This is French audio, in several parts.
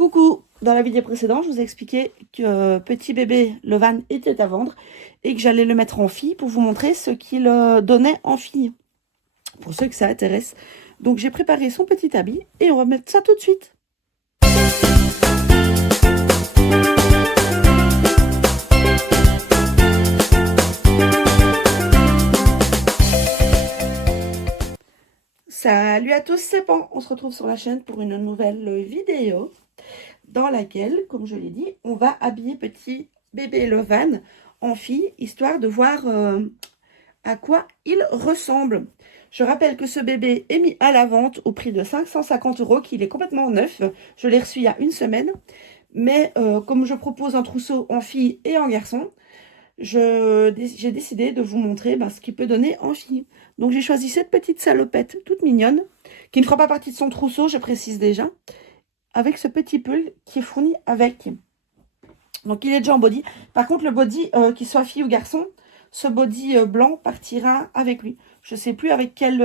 Coucou, dans la vidéo précédente, je vous ai expliqué que petit bébé Levan était à vendre et que j'allais le mettre en fille pour vous montrer ce qu'il donnait en fille, pour ceux que ça intéresse. Donc j'ai préparé son petit habit et on va mettre ça tout de suite. Salut à tous, c'est Pan. On se retrouve sur la chaîne pour une nouvelle vidéo dans laquelle, comme je l'ai dit, on va habiller petit bébé Levan en fille, histoire de voir à quoi il ressemble. Je rappelle que ce bébé est mis à la vente au prix de 550 €, qu'il est complètement neuf. Je l'ai reçu il y a une semaine. Mais comme je propose un trousseau en fille et en garçon, j'ai décidé de vous montrer ce qu'il peut donner en fille. Donc j'ai choisi cette petite salopette toute mignonne, qui ne fera pas partie de son trousseau, je précise déjà, avec ce petit pull qui est fourni avec. Donc il est déjà en body. Par contre le body, qu'il soit fille ou garçon, ce body blanc partira avec lui. Je ne sais plus avec quel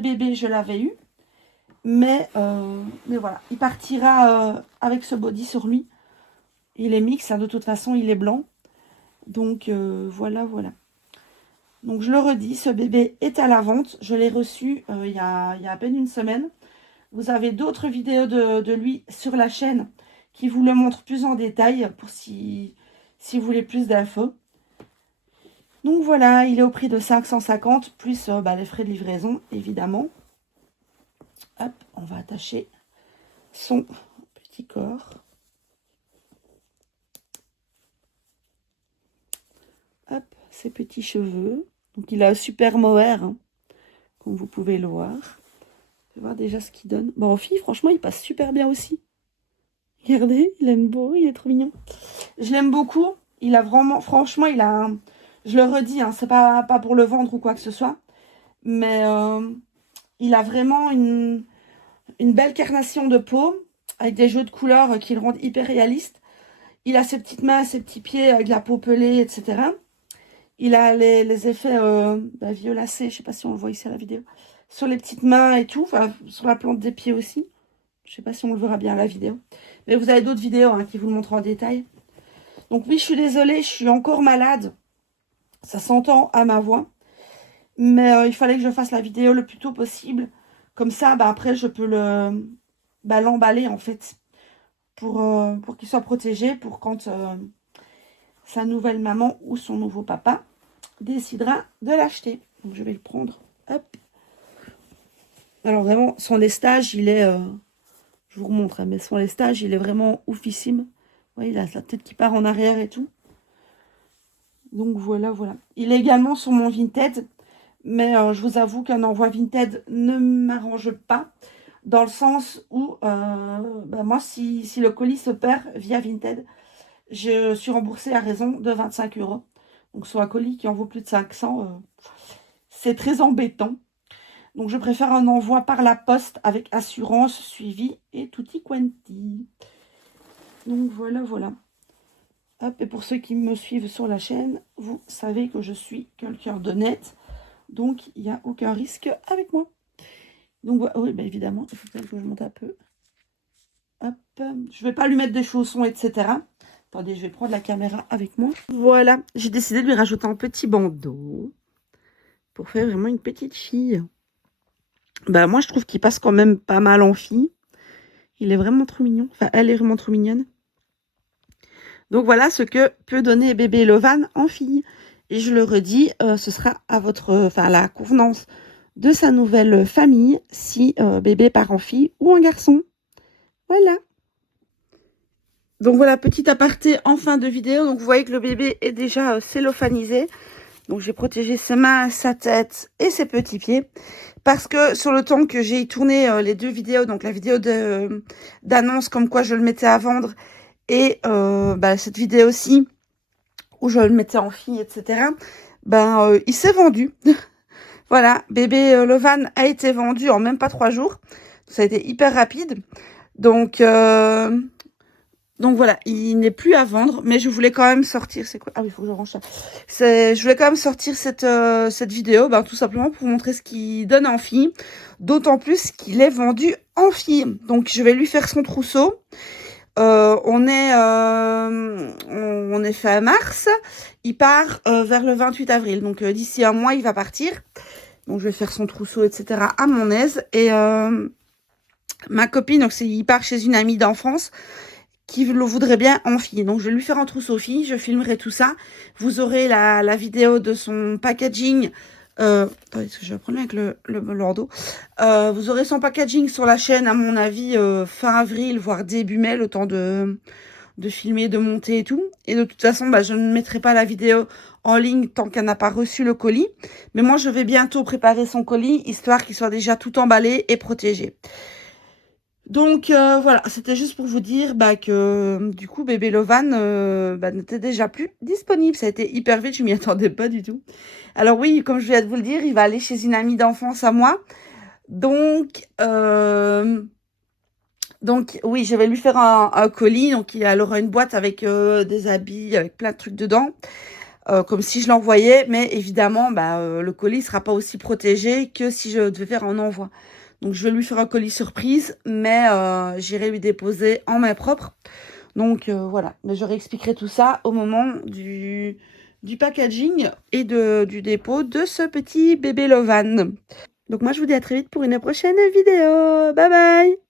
bébé je l'avais eu. Mais voilà, il partira avec ce body sur lui. Il est mix, hein, de toute façon il est blanc. Donc voilà. Donc je le redis, ce bébé est à la vente. Je l'ai reçu il y a à peine une semaine. Vous avez d'autres vidéos de lui sur la chaîne qui vous le montrent plus en détail pour si vous voulez plus d'infos. Donc voilà, il est au prix de 550 plus les frais de livraison évidemment. Hop, on va attacher son petit corps. Hop, ses petits cheveux. Donc il a un super mohair, hein, comme vous pouvez le voir. Je vais voir déjà ce qu'il donne. Bon, en fille, franchement, il passe super bien aussi. Regardez, il est beau, il est trop mignon. Je l'aime beaucoup. Il a vraiment, franchement, il a un... Je le redis, hein, c'est pas pour le vendre ou quoi que ce soit. Mais il a vraiment une belle carnation de peau, avec des jeux de couleurs qui le rendent hyper réaliste. Il a ses petites mains, ses petits pieds avec la peau pelée, etc. Il a les effets violacés, je sais pas si on le voit ici à la vidéo, sur les petites mains et tout, sur la plante des pieds aussi. Je sais pas si on le verra bien à la vidéo. Mais vous avez d'autres vidéos qui vous le montrent en détail. Donc oui, je suis désolée, je suis encore malade. Ça s'entend à ma voix. Mais il fallait que je fasse la vidéo le plus tôt possible. Comme ça, après, je peux l'emballer en fait. Pour qu'il soit protégé, pour quand sa nouvelle maman ou son nouveau papa décidera de l'acheter. Donc je vais le prendre. Hop. Alors vraiment, son lestage, il est... je vous remontre, mais son lestage, il est vraiment oufissime. Vous voyez, il a sa tête qui part en arrière et tout. Donc voilà. Il est également sur mon Vinted. Mais je vous avoue qu'un envoi Vinted ne m'arrange pas. Dans le sens où, moi, si le colis se perd via Vinted, je suis remboursée à raison de 25 €. Donc sur un colis qui en vaut plus de 500, c'est très embêtant. Donc je préfère un envoi par la poste avec assurance, suivi et tutti quanti. Donc voilà. Hop, et pour ceux qui me suivent sur la chaîne, vous savez que je suis quelqu'un d'honnête. Donc il n'y a aucun risque avec moi. Donc oui, évidemment, il faut que je monte un peu. Hop, je vais pas lui mettre des chaussons, etc. Attendez, je vais prendre la caméra avec moi. Voilà, j'ai décidé de lui rajouter un petit bandeau pour faire vraiment une petite fille. Moi, je trouve qu'il passe quand même pas mal en fille. Il est vraiment trop mignon. Enfin, elle est vraiment trop mignonne. Donc voilà ce que peut donner bébé Levan en fille. Et je le redis, ce sera à la convenance de sa nouvelle famille si bébé part en fille ou en garçon. Voilà. Donc voilà, petit aparté en fin de vidéo. Donc vous voyez que le bébé est déjà cellophanisé. Donc j'ai protégé ses mains, sa tête et ses petits pieds. Parce que sur le temps que j'ai tourné les deux vidéos, donc la vidéo d'annonce comme quoi je le mettais à vendre et cette vidéo aussi où je le mettais en fille, etc. Il s'est vendu. Voilà, bébé Levan a été vendu en même pas 3 jours. Ça a été hyper rapide. Donc Donc voilà, il n'est plus à vendre, mais je voulais quand même sortir. C'est quoi? Ah oui, il faut que je range ça. Je voulais quand même sortir cette vidéo, ben, tout simplement pour vous montrer ce qu'il donne en fille. D'autant plus qu'il est vendu en fille. Donc je vais lui faire son trousseau. On est fin mars. Il part vers le 28 avril. Donc d'ici un mois, il va partir. Donc je vais faire son trousseau, etc. à mon aise. Et ma copine, donc il part chez une amie d'enfance qui le voudrait bien en fille. Donc, je vais lui faire un trousseau fille, je filmerai tout ça. Vous aurez la vidéo de son packaging. Attendez, est-ce que je vais prendre avec le Lordo. Vous aurez son packaging sur la chaîne, à mon avis, fin avril, voire début mai, le temps de filmer, de monter et tout. Et de toute façon, bah, je ne mettrai pas la vidéo en ligne tant qu'elle n'a pas reçu le colis. Mais moi, je vais bientôt préparer son colis, histoire qu'il soit déjà tout emballé et protégé. Donc voilà, c'était juste pour vous dire bah, que du coup bébé Lovan bah, n'était déjà plus disponible. Ça a été hyper vite, je m'y attendais pas du tout. Alors oui, comme je viens de vous le dire, il va aller chez une amie d'enfance à moi. Donc oui, je vais lui faire un colis. Donc elle aura une boîte avec des habits, avec plein de trucs dedans. Comme si je l'envoyais, mais évidemment, bah, le colis ne sera pas aussi protégé que si je devais faire un envoi. Donc, je vais lui faire un colis surprise, mais j'irai lui déposer en main propre. Donc, voilà. Mais je réexpliquerai tout ça au moment du packaging et du dépôt de ce petit bébé Lovan. Donc, moi, je vous dis à très vite pour une prochaine vidéo. Bye bye!